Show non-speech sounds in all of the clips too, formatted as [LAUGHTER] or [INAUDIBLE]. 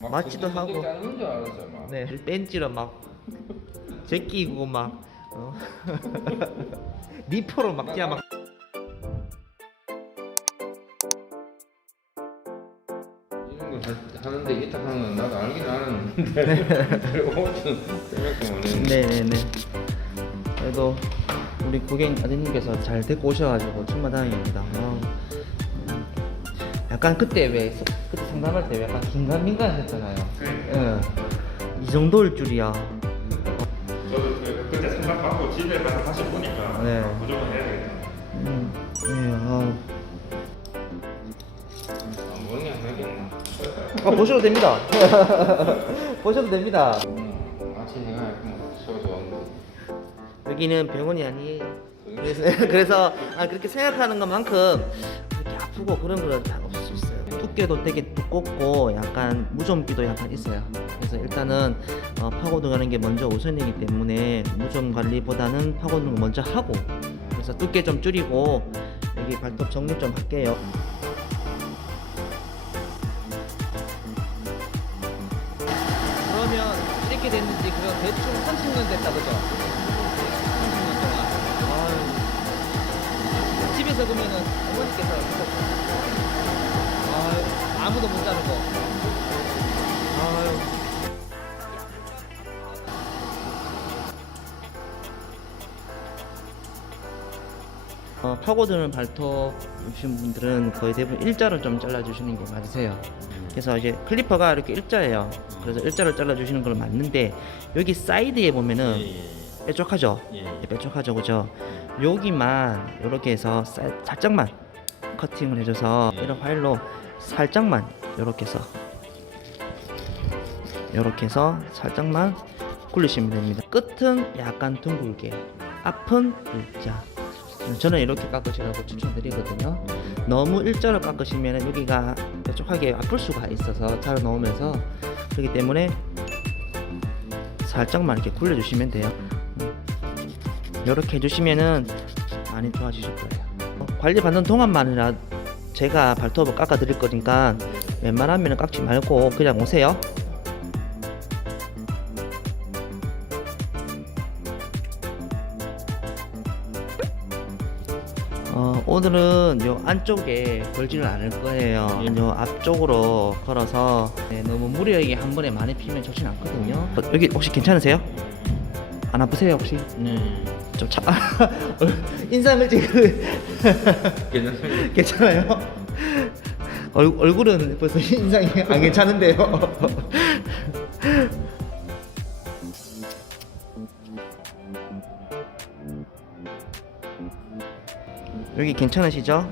막 맞지도 그거 하고. 짜는 줄 알았어 막. 네, 제끼고 막 어. [LAUGHS] 리퍼로 막 뛰어 막 이런 거 하- 하는데 이따 하는 건 나도 알긴 아는데 오천 생각도 못 했네. 네네네. 그래도 우리 고객 아드님께서 잘 데리고 오셔가지고 정말 다행입니다. 아, 음. 약간 그때 왜 상담할 때 약간 긴가민가 했잖아요. 응. 이 정도일 줄이야. 저도 그, 그때 생각하고 집에 가서 다시 보니까 네. 무조건 해야 되겠다. 음. 네, 아. 아, 뭐냐 하겠나. 아, 보셔도 됩니다. [LAUGHS] 보셔도 됩니다. 음, 마치 내가 약간 왔는데. 여기는 병원이 아니에요. 그래서, [LAUGHS] 그래서 아, 그렇게 생각하는 것만큼 그렇게 아프고 그런 건잘 없을 수 있어요. 두께도 되게 두껍고 약간 무좀기도 약간 있어요. 그래서 일단은 어, 파고드 가는 게 먼저 우선이기 때문에 무좀 관리보다는 파고드는 거 먼저 하고 그래서 두께 좀 줄이고 여기 발톱 정리 좀 할게요. 그러면 이렇게 됐는지 그런 대충 30년 됐다 그죠? 30년 동안. 아유. 집에서 보면은 어머니께서 아유, 아무도 못 자르고. 아유. 어, 파고드는 발톱 입으신 분들은 거의 대부분 일자로 좀 잘라주시는 게 맞으세요. 그래서 이제 클리퍼가 이렇게 일자예요. 그래서 일자로 잘라주시는 건 맞는데 여기 사이드에 보면은 뾰족하죠. 네, 뾰족하죠, 그죠? 여기만 이렇게 해서 살, 살짝만 커팅을 해줘서 이런 파일로 살짝만 이렇게 해서 이렇게 해서 살짝만 굴리시면 됩니다. 끝은 약간 둥글게, 앞은 일자. 저는 이렇게 깎으시라고 추천드리거든요. 너무 일자로 깎으시면 여기가 뾰족하게 아플 수가 있어서 잘 넣으면서 그렇기 때문에 살짝만 이렇게 굴려주시면 돼요. 이렇게 해주시면은 많이 좋아지실 거예요. 어, 관리 받는 동안만이라 제가 발톱을 깎아 드릴 거니까 웬만하면 깎지 말고 그냥 오세요. 어, 오늘은 요 안쪽에 걸지는 않을 거예요. 요 앞쪽으로 걸어서 네, 너무 무리하게 한 번에 많이 피면 좋진 않거든요. 어, 여기 혹시 괜찮으세요? 안 아프세요 혹시? 네. 좀 차... [LAUGHS] 인상을 지금 괜찮습니다. [LAUGHS] 괜찮아요? 얼, 얼굴은 벌써 인상이 안 괜찮은데요? [LAUGHS] 여기 괜찮으시죠?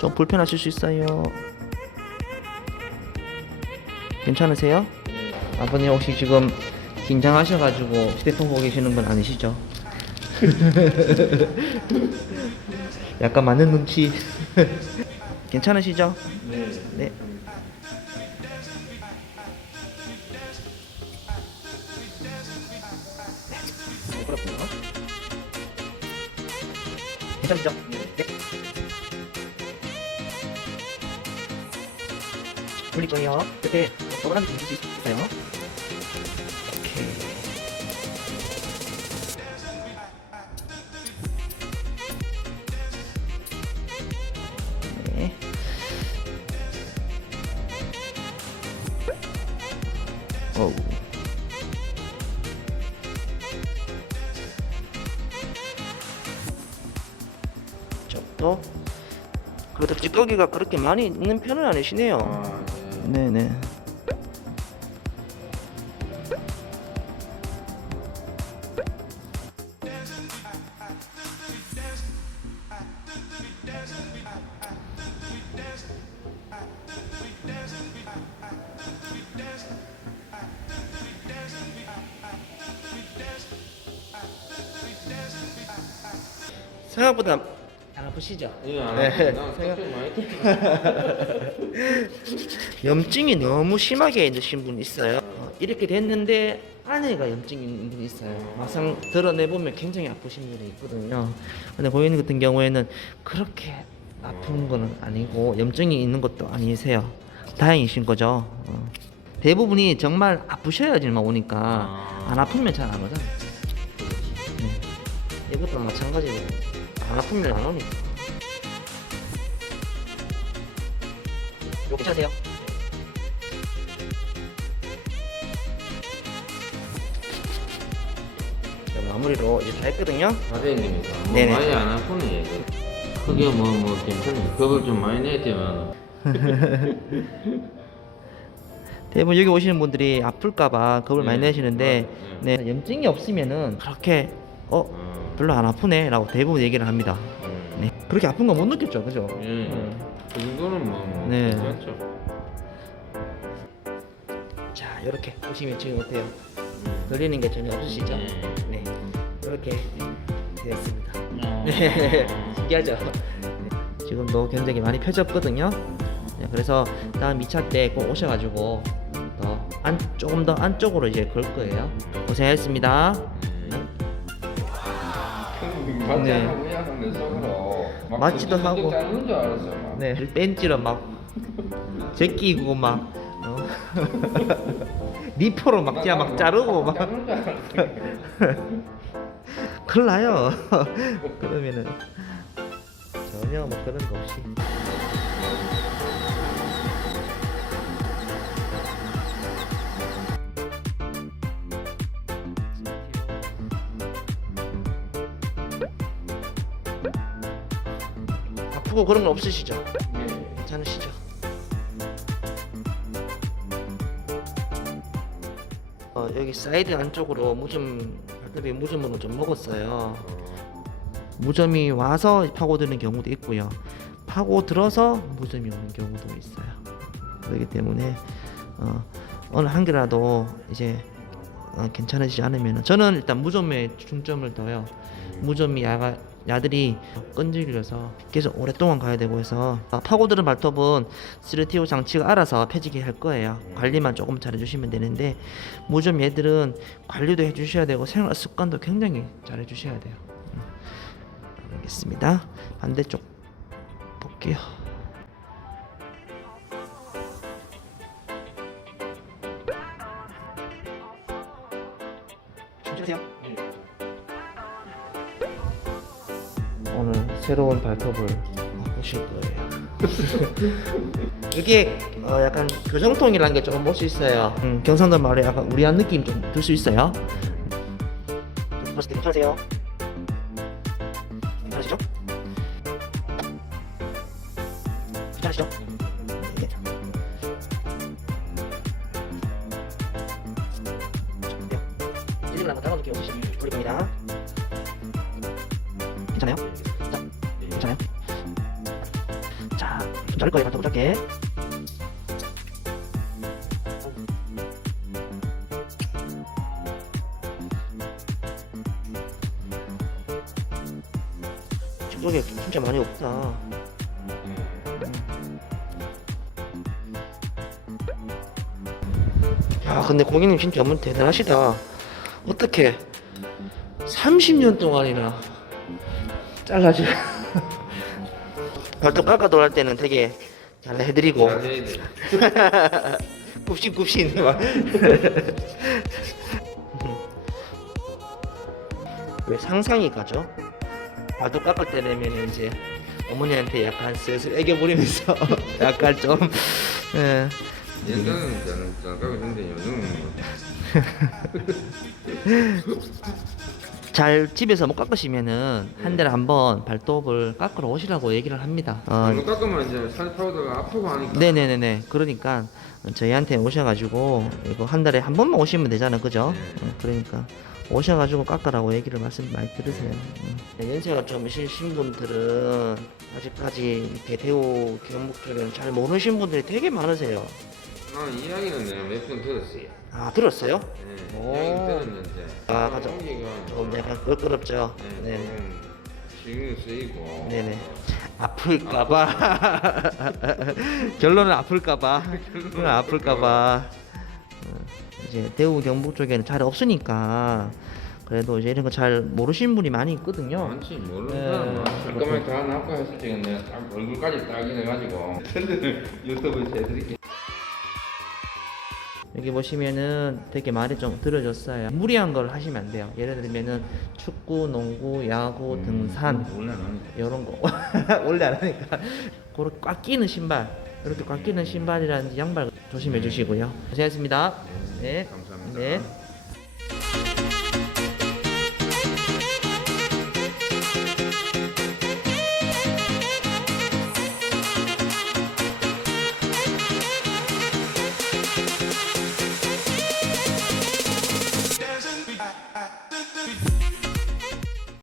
좀 불편하실 수 있어요. 괜찮으세요? 네. 아버님 혹시 지금 긴장하셔가지고 휴대폰 보고 계시는 건 아니시죠? [LAUGHS] 약간 맞는 눈치. [LAUGHS] 괜찮으시죠? 네. 네. 네. 괜찮으시죠? 네. 물리죠요. 그때 동그라미 좀 주실 수 있어요? 오케이. 네. 그래도 찌꺼기가 그렇게 많이 있는 편은 아니시네요. 네네. 생각보다 안 아프시죠? 이거 안 네. 많이 [LAUGHS] 염증이 너무 심하게 있으신 분 있어요. 어, 이렇게 됐는데 안에가 염증이 있는 분이 있어요. 막상 드러내 보면 굉장히 아프신 분이 있거든요. 근데 고객님 같은 경우에는 그렇게 아픈 거는 아니고 염증이 있는 것도 아니세요. 다행이신 거죠. 어. 대부분이 정말 아프셔야지만 오니까 안 아프면 잘 안 오잖아요. 네. 이것도 마찬가지고 안 아프면 안 오니까. 이거 괜찮으세요? 자, 마무리로 이제 다 했거든요. 사장님이가 뭐 네네. 많이 안 아프네. 크게 뭐 뭐 괜찮네. 겁을 좀 많이 냈지만 [LAUGHS] 대부분 여기 오시는 분들이 아플까봐 겁을 많이 네, 내시는데 맞아요. 네, 염증이 없으면은 그렇게 어 어, 별로 안 아프네라고 대부분 얘기를 합니다. 음. 네, 그렇게 아픈 거 못 느꼈죠, 그죠? 예. 음. 그 정도는 뭐, 뭐 네. 괜찮죠. 자, 이렇게 보시면 지금 어때요? 음. 걸리는 게 전혀 없으시죠? 네. 네, 이렇게 되었습니다. 어. 네, [LAUGHS] 신기하죠? 네, 지금도 굉장히 많이 펴졌거든요. 네, 그래서 다음 2차 때 꼭 오셔가지고 더 안, 조금 더 안쪽으로 이제 걸 거예요. 고생하셨습니다. 맞지 네. 맞지도 그렇게 하고. 줄 알았어 막. 네, 벤치로 막 제끼고 막 어. [LAUGHS] 니포로 막 진짜 막 자르고 막 자르는 줄 알았어. 큰일 나요. [LAUGHS] 그러면은 전혀 뭐 그런 거 없이. 아프고 그런 거 없으시죠? 네. 괜찮으시죠? 어, 여기 사이드 안쪽으로 무좀 발톱이 무좀으로 좀 먹었어요. 무좀이 와서 파고드는 경우도 있고요. 파고 들어서 무좀이 오는 경우도 있어요. 그렇기 때문에 어, 어느 한 개라도 이제 어, 괜찮으시지 않으면 저는 일단 무좀에 중점을 둬요. 무좀이 야가 야들이 끈질겨서 계속 오랫동안 가야 되고 해서 아, 파고드는 발톱은 스르티오 장치가 알아서 펴지게 할 거예요. 관리만 조금 잘해주시면 되는데 무좀 얘들은 관리도 해주셔야 되고 생활 습관도 굉장히 잘해주셔야 돼요. 음. 알겠습니다. 반대쪽 볼게요. 괜찮으세요? 새로운 발톱을 보실 거예요. [LAUGHS] 이게 어, 약간 교정통이라는 게 조금 볼수 있어요. 음, 경상도 말에 약간 우리한 느낌 좀 들 수 있어요. 괜찮으세요? 괜찮으시죠? 괜찮으시죠? 네. 한번 따라 놓을게요. 돌릴 겁니다. 괜찮아요? 자를 거예요. 발톱 짧게. 저쪽에 진짜 많이 없다. 야, 근데 고객님 진짜 너무 대단하시다. 어떻게 30년 동안이나 잘라줘. [LAUGHS] 발톱 깎아도 할 때는 되게 잘 해드리고 잘 해야 돼. 굽신 굽신 막. [LAUGHS] 왜 상상이 가죠? 발톱 깎을 때 되면 이제 어머니한테 약간 슬슬 애교 부리면서 [LAUGHS] 약간 좀 예. 옛날에는 저는 잠깐 했는데 요즘은 뭐 [LAUGHS] 잘 집에서 못 깎으시면은 한 달에 한 번 발톱을 깎으러 오시라고 얘기를 합니다. 어, 이거 깎으면 이제 살 파우더가 아프고 하니까 네네네네. 그러니까 저희한테 오셔가지고 이거 한 달에 한 번만 오시면 되잖아, 그죠? 네. 어, 그러니까 오셔가지고 깎으라고 얘기를 말씀 많이 들으세요. 음. 연세가 좀 있으신 분들은 아직까지 대우 경북 쪽에는 잘 모르신 분들이 되게 많으세요. 아 이야기는 내가 몇번 들었어요. 아 들었어요? 네, 오. 이야기 들었는데 아. 여기가 좀 약간 껄끄럽죠. 네, 네. 좀 신경 쓰이고 네네. 아플까봐. [LAUGHS] 결론은 아플까봐. [LAUGHS] 결론은 아플까봐. 어, 이제 대구 경북 쪽에는 잘 없으니까 그래도 이제 이런 거 잘 모르시는 분이 많이 있거든요. 많지 모르는 네. 사람은 잠깐만 다 나고 했을 때 내가 딱 얼굴까지 딱 이래가지고 근데 유튜브에서 해드릴게 여기 보시면은 되게 말이 좀 들어졌어요. 무리한 걸 하시면 안 돼요. 예를 들면은 축구, 농구, 야구, 음. 등산 원래 는 이런 거 원래 안 하니까 그렇게 [LAUGHS] 꽉 끼는 신발 이렇게 꽉 끼는 신발이라든지 양발 조심해 주시고요. 고생했습니다. 네. 감사합니다 네.